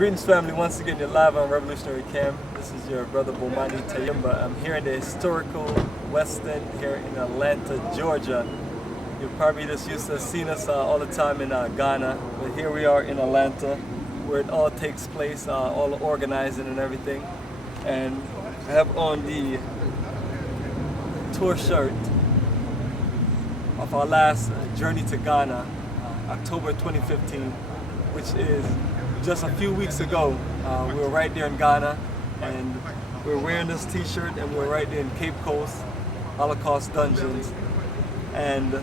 Greetings family, once again you're live on Revolutionary Cam. This is your brother Bomani Tayumba. I'm here in the historical West End here in Atlanta, Georgia. You probably just used to seeing us all the time in Ghana, but here we are in Atlanta where it all takes place, all the organizing and everything. And I have on the tour shirt of our last journey to Ghana, October 2015, which is just a few weeks ago. We were right there in Ghana, and we were wearing this t-shirt, and we were right there in Cape Coast, Holocaust dungeons, and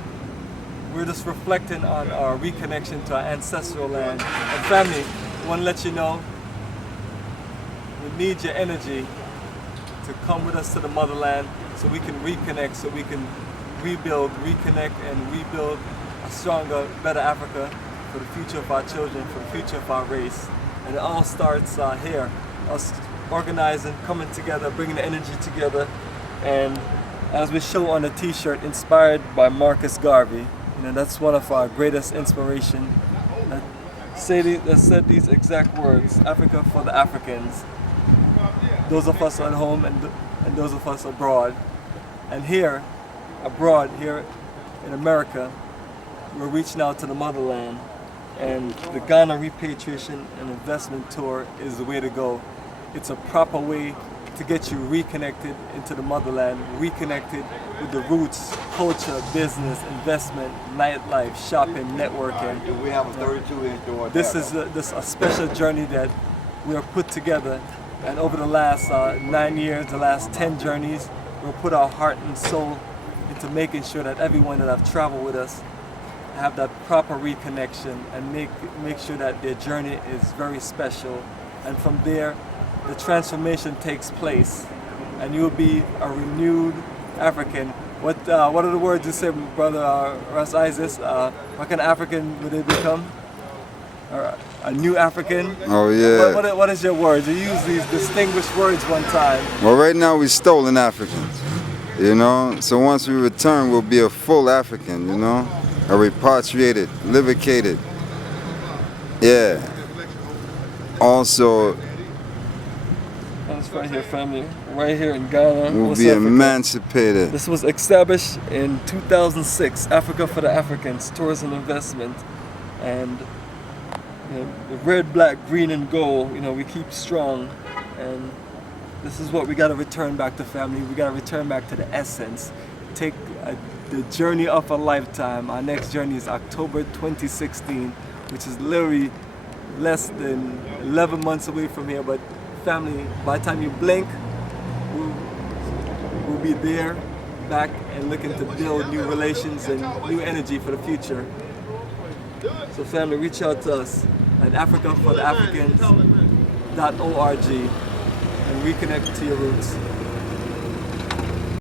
we're just reflecting on our reconnection to our ancestral land. And family, I want to let you know, we need your energy to come with us to the motherland so we can reconnect, so we can rebuild, reconnect, and rebuild a stronger, better Africa for the future of our children, for the future of our race. And it all starts here, us organizing, coming together, bringing the energy together. And as we show on the t-shirt, inspired by Marcus Garvey, that's one of our greatest inspiration. That said these exact words: Africa for the Africans. Those of us at home and those of us abroad. And here, abroad, here in America, we're reaching out to the motherland. And the Ghana Repatriation and Investment Tour is the way to go. It's a proper way to get you reconnected into the motherland, reconnected with the roots, culture, business, investment, nightlife, shopping, networking. We have a 32-inch door. This is a special journey that we have put together. And over the last 9 years, the last 10 journeys, we'll put our heart and soul into making sure that everyone that have traveled with us have that proper reconnection and make sure that their journey is very special. And from there, the transformation takes place, and you'll be a renewed African. What are the words you say, brother Russ Isaac? What kind of African would they become? A new African? Oh yeah. What is your words? You use these distinguished words one time. Well, right now we're stolen Africans, So once we return, we'll be a full African, A repatriated, livicated. Yeah. Also, that's right here, family. Right here in Ghana. We'll be emancipated. This was established in 2006, Africa for the Africans, Tourism Investment. And the red, black, green, and gold, we keep strong. And this is what we got to return back to, family. We got to return back to the essence. Take the journey of a lifetime. Our next journey is October 2016, which is literally less than 11 months away from here. But family, by the time you blink, we'll be there, back, and looking to build new relations and new energy for the future. So family, reach out to us at AfricaForTheAfricans.org and reconnect to your roots.